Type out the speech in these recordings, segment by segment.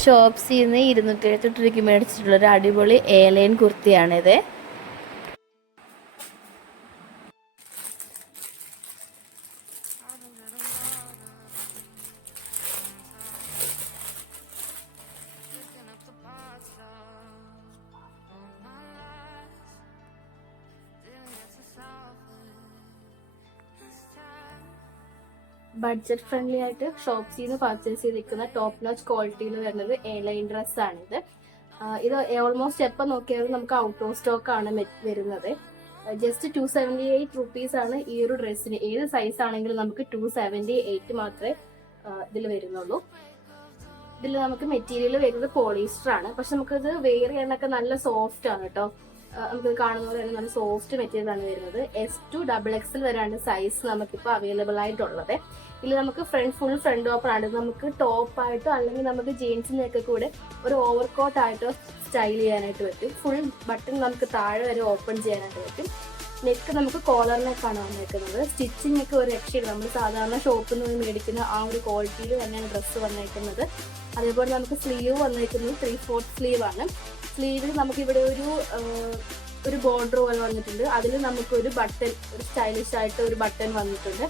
ഷോപ്സിൽ നിന്ന് 270 രൂപയ്ക്ക് മേടിച്ചിട്ടുള്ള ഒരു അടിപൊളി എയർലൈൻ കുർത്തിയാണിത്. ബഡ്ജറ്റ് ഫ്രണ്ട്ലി ആയിട്ട് ഷോപ്സിൽ നിന്ന് പർച്ചേസ് ചെയ്തിരിക്കുന്ന ടോപ്പ് നോച്ച് ക്വാളിറ്റിയിൽ വരുന്നത് എയർലൈൻ ഡ്രസ്സാണിത്. ഇത് ഓൾമോസ്റ്റ് എപ്പോൾ നോക്കിയാലും നമുക്ക് ഔട്ട് ഓഫ് സ്റ്റോക്ക് ആണ് വരുന്നത്. ജസ്റ്റ് 278 റുപ്പീസാണ് ഈ ഒരു ഡ്രസ്സിന്. ഏത് സൈസ് ആണെങ്കിലും നമുക്ക് 278 മാത്രമേ ഇതിൽ വരുന്നുള്ളൂ. ഇതിൽ നമുക്ക് മെറ്റീരിയൽ വരുന്നത് പോളിസ്റ്റർ ആണ്. പക്ഷെ നമുക്കത് വെയർ ചെയ്യാനൊക്കെ നല്ല സോഫ്റ്റ് ആണ് കേട്ടോ. നമുക്ക് കാണുന്ന പോലെ തന്നെ നല്ല സോഫ്റ്റ് മെറ്റീരിയൽ ആണ് വരുന്നത്. S2 XXL വരെയാണ് സൈസ് നമുക്കിപ്പോൾ അവൈലബിൾ ആയിട്ടുള്ളത്. ഇതിൽ നമുക്ക് ഫുൾ ഫ്രണ്ട് ഓപ്പൺ ആണ്. നമുക്ക് ടോപ്പായിട്ടോ അല്ലെങ്കിൽ നമുക്ക് ജീൻസിനൊക്കെ കൂടെ ഒരു ഓവർകോട്ട് ആയിട്ടോ സ്റ്റൈൽ ചെയ്യാനായിട്ട് പറ്റും. ഫുൾ ബട്ടൺ നമുക്ക് താഴെ വരെ ഓപ്പൺ ചെയ്യാനായിട്ട് പറ്റും. നെക്ക് നമുക്ക് കോളർ നെക്കാണ് വന്നേക്കുന്നത്. സ്റ്റിച്ചിങ് ഒക്കെ ഒരു രക്ഷയില്ല. നമ്മൾ സാധാരണ ഷോപ്പിൽ നിന്ന് മേടിക്കുന്ന ആ ഒരു ക്വാളിറ്റിയിൽ തന്നെയാണ് ഡ്രസ്സ് വന്നേക്കുന്നത്. അതേപോലെ നമുക്ക് സ്ലീവ് വന്നേക്കുന്നത് 3/4 സ്ലീവ് ആണ്. സ്ലീവിൽ നമുക്കിവിടെ ഒരു ബോർഡർ പോലെ വന്നിട്ടുണ്ട്. അതിൽ നമുക്കൊരു ബട്ടൺ, ഒരു സ്റ്റൈലിഷ് ആയിട്ട് ഒരു ബട്ടൺ വന്നിട്ടുണ്ട്.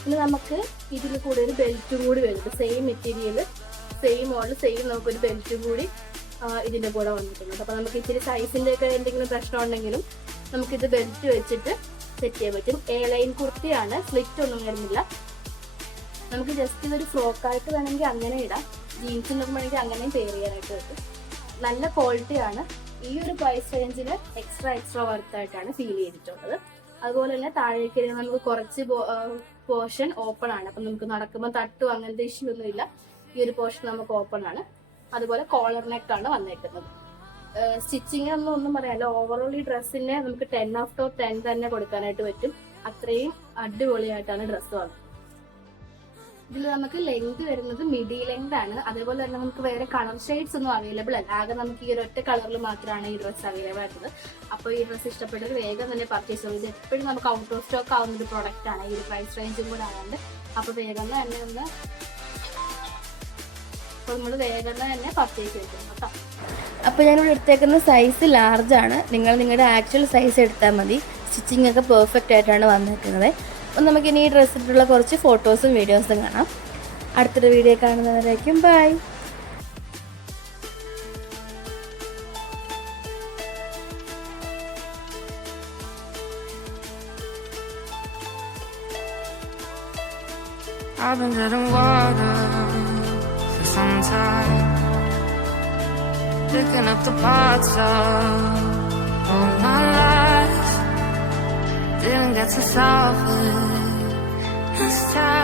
പിന്നെ നമുക്ക് ഇതിൽ കൂടെ ഒരു ബെൽറ്റും കൂടി വരുന്നുണ്ട്. Same material, same model, same നമുക്കൊരു ബെൽറ്റും കൂടി ഇതിൻ്റെ കൂടെ വന്നിട്ടുണ്ട്. അപ്പോൾ നമുക്ക് ഇത്തിരി സൈസിൻ്റെ ഒക്കെ എന്തെങ്കിലും പ്രശ്നം ഉണ്ടെങ്കിലും നമുക്കിത് ബെൽറ്റ് വെച്ചിട്ട് സെറ്റ് ചെയ്യാൻ പറ്റും. എയർലൈൻ കുർത്തിയാണ്, സ്ലിറ്റ് ഒന്നും വരുന്നില്ല. നമുക്ക് ജസ്റ്റ് ഇതൊരു ഫ്രോക്കായിട്ട് വേണമെങ്കിൽ അങ്ങനെ ഇടാം. ജീൻസിനൊക്കെ വേണമെങ്കിൽ അങ്ങനെയും പെയർ ചെയ്യാനായിട്ട് പറ്റും. നല്ല ക്വാളിറ്റിയാണ്. ഈ ഒരു പ്രൈസ് റേഞ്ചിൽ എക്സ്ട്രാ വർത്തായിട്ടാണ് ഫീൽ ചെയ്തിട്ടുള്ളത്. അതുപോലെ തന്നെ താഴേക്ക് നമുക്ക് കുറച്ച് പോർഷൻ ഓപ്പൺ ആണ്. അപ്പം നമുക്ക് നടക്കുമ്പോൾ തട്ടും അങ്ങനത്തെ ഇഷ്യൂ ഒന്നുമില്ല. ഈ ഒരു പോർഷൻ നമുക്ക് ഓപ്പൺ ആണ്. അതുപോലെ കോളർ നെക്കാണ് വന്നേക്കുന്നത്. സ്റ്റിച്ചിങ് ഒന്നും പറയാനില്ല. ഓവറോൾ ഈ ഡ്രസ്സിനെ നമുക്ക് 10/10 തന്നെ കൊടുക്കാനായിട്ട് പറ്റും. അത്രയും അടിപൊളിയായിട്ടാണ് ഡ്രസ്സ് വന്നത്. ഇതിൽ നമുക്ക് ലെങ്ത് വരുന്നത് മിഡി ലെങ്ത് ആണ്. അതേപോലെ തന്നെ നമുക്ക് വേറെ കളർ ഷെയ്ഡ്സ് ഒന്നും അവൈലബിൾ അല്ല. ആകെ നമുക്ക് ഈ ഒരൊറ്റ കളറിൽ മാത്രമാണ് ഈ ഡ്രസ്സ് അവൈലബിൾ ആയിട്ടുള്ളത്. അപ്പോൾ ഈ ഡ്രസ്സ് ഇഷ്ടപ്പെട്ടത് വേഗം തന്നെ പർച്ചേസ് ചെയ്യും. ഇത് എപ്പോഴും നമുക്ക് ഔട്ട് ഓഫ് സ്റ്റോക്ക് ആവുന്ന ഒരു പ്രോഡക്റ്റ് ആണ്. ഈ ഒരു പ്രൈസ് റേഞ്ചും കൂടെ ആയതുകൊണ്ട് അപ്പോൾ വേഗം തന്നെ പർച്ചേസ് ചെയ്തിട്ടുണ്ട് കേട്ടോ. അപ്പോൾ ഞാനിവിടെ എടുത്തേക്കുന്ന സൈസ് ലാർജ് ആണ്. നിങ്ങൾ നിങ്ങളുടെ ആക്ച്വൽ സൈസ് എടുത്താൽ മതി. സ്റ്റിച്ചിങ് ഒക്കെ പെർഫെക്റ്റ് ആയിട്ടാണ് വന്നിരിക്കുന്നത്. അപ്പം നമുക്കിനി ഈ ഡ്രസ്സിട്ടുള്ള കുറച്ച് ഫോട്ടോസും വീഡിയോസും കാണാം. അടുത്തൊരു വീഡിയോ കാണുന്നവരേക്കും bye. I've been treading water for some time, picking up the parts of all my life. Didn't get to solve it this time.